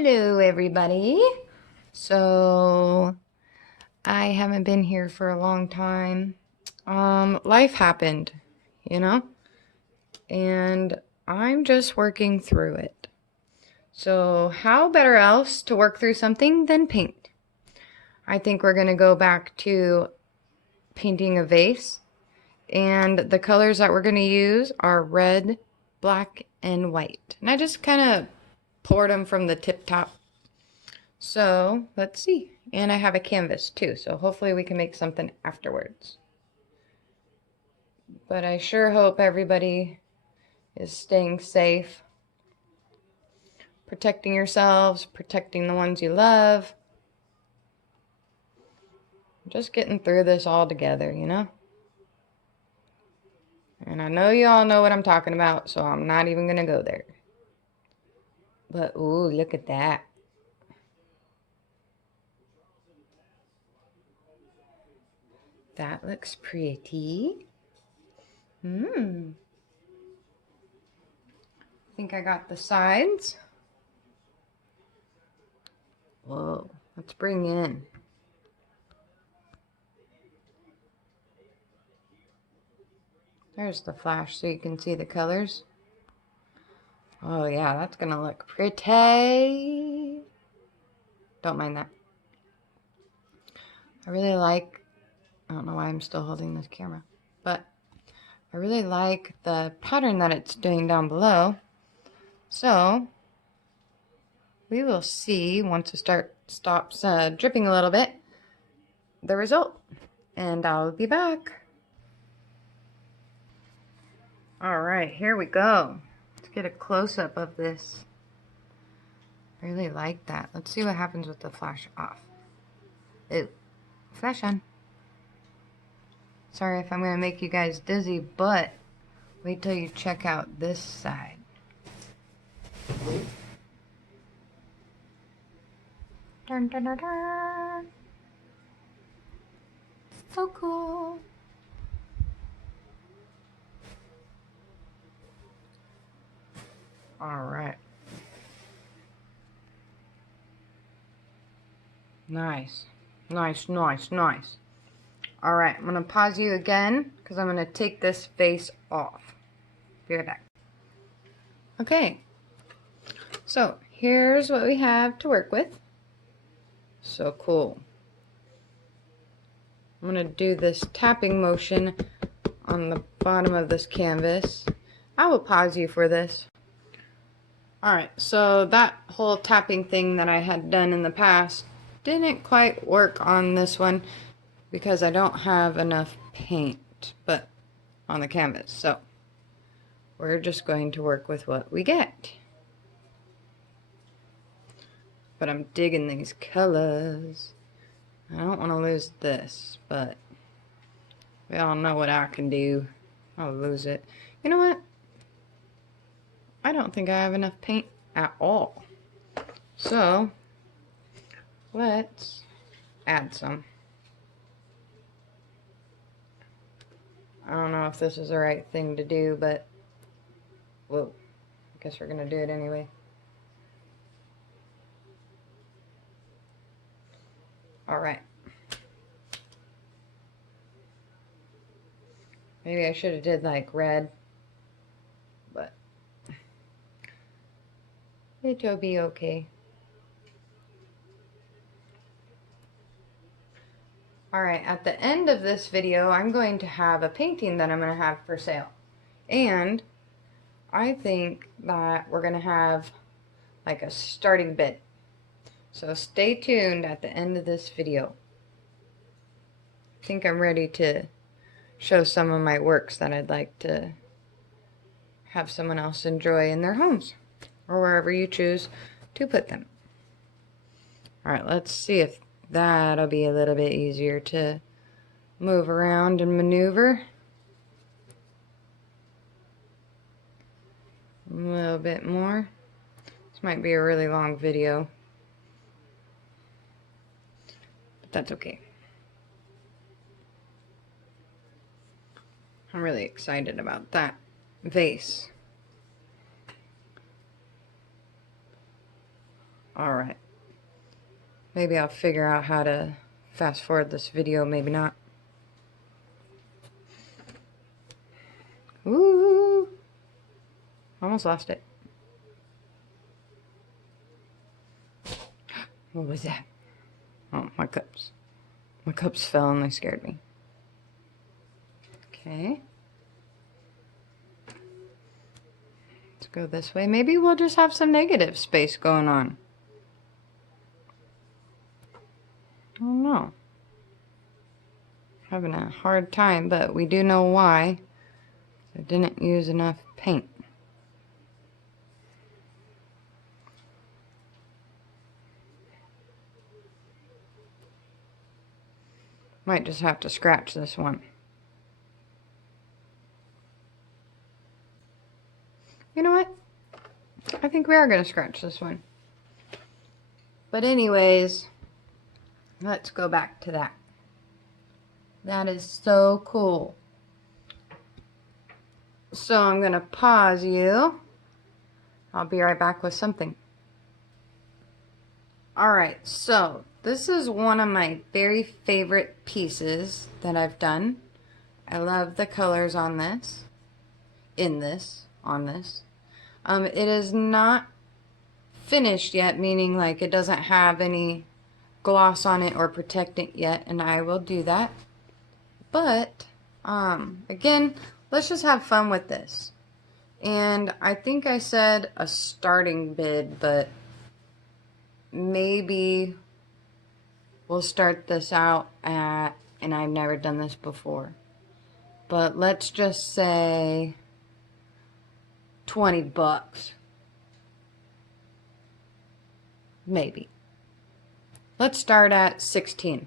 Hello, everybody. So, I haven't been here for a long time. Life happened, you know, and I'm just working through it. So, how better else to work through something than paint? I think we're going to go back to painting a vase, and the colors that we're going to use are red, black, and white. And I just kind of poured them from the tip top. So let's see. And I have a canvas too, so hopefully we can make something afterwards. But I sure hope everybody is staying safe, protecting yourselves, protecting the ones you love. Just getting through this all together, you know? And I know you all know what I'm talking about, so I'm not even gonna go there. But ooh, look at that. That looks pretty. I think I got the sides. Whoa, let's bring in. There's the flash so you can see the colors. Oh yeah, that's gonna look pretty. Don't mind that. I really like, I don't know why I'm still holding this camera, but I really like the pattern that it's doing down below. So we will see once it stops dripping a little bit, the result. And I'll be back. All right, here we go. Let's get a close-up of this. I really like that. Let's see what happens with the flash off. Ooh, flash on. Sorry if I'm going to make you guys dizzy, but wait till you check out this side. Dun, dun, dun, dun. So cool. All right. Nice. Nice, nice, nice. All right, I'm going to pause you again because I'm going to take this vase off. Be right back. Okay. So, here's what we have to work with. So cool. I'm going to do this tapping motion on the bottom of this canvas. I will pause you for this. Alright, so that whole tapping thing that I had done in the past didn't quite work on this one because I don't have enough paint on the canvas. So we're just going to work with what we get. But I'm digging these colors. I don't want to lose this, but we all know what I can do. I'll lose it. You know what? I don't think I have enough paint at all. So let's add some. I don't know if this is the right thing to do, but whoa, I guess we're gonna do it anyway. All right. Maybe I should have did like red, but it'll be okay. Alright, at the end of this video, I'm going to have a painting that I'm going to have for sale. And I think that we're going to have like a starting bid. So stay tuned at the end of this video. I think I'm ready to show some of my works that I'd like to have someone else enjoy in their homes or wherever you choose to put them. Alright, let's see if that'll be a little bit easier to move around and maneuver. A little bit more. This might be a really long video, but that's okay. I'm really excited about that vase. Alright. Maybe I'll figure out how to fast forward this video, maybe not. Ooh! Almost lost it. What was that? Oh, my cups. My cups fell and they scared me. Okay. Let's go this way. Maybe we'll just have some negative space going on. I don't know. Having a hard time, but we do know why. I didn't use enough paint. Might just have to scratch this one. You know what? I think we are going to scratch this one. But anyways, let's go back to that. That is so cool. So I'm going to pause you. I'll be right back with something. Alright, so this is one of my very favorite pieces that I've done. I love the colors on this. On this. It is not finished yet, meaning like it doesn't have any gloss on it or protectant yet, and I will do that. But, again, let's just have fun with this. And I think I said a starting bid, but maybe we'll start this out at, and I've never done this before, but let's just say $20. Maybe. Let's start at 16.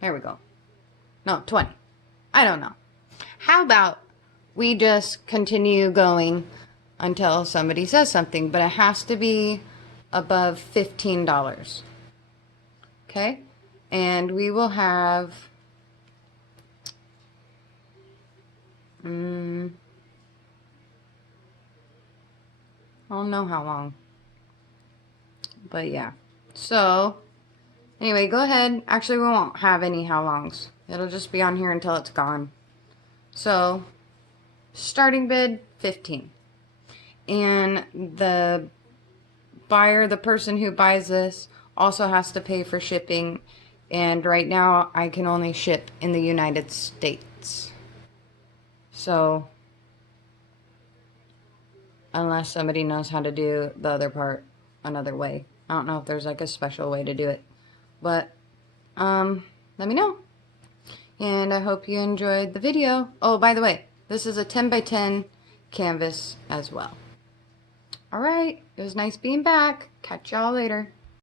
There we go. No, 20. I don't know. How about we just continue going until somebody says something, but it has to be above $15. Okay? And we will have I don't know how long. But yeah. So anyway, go ahead. Actually, we won't have any how longs. It'll just be on here until it's gone. So starting bid 15. And the buyer, the person who buys this, also has to pay for shipping. And right now I can only ship in the United States. So unless somebody knows how to do the other part another way. I don't know if there's like a special way to do it. But let me know. And I hope you enjoyed the video. Oh, by the way, this is a 10 by 10 canvas as well. Alright, it was nice being back. Catch y'all later.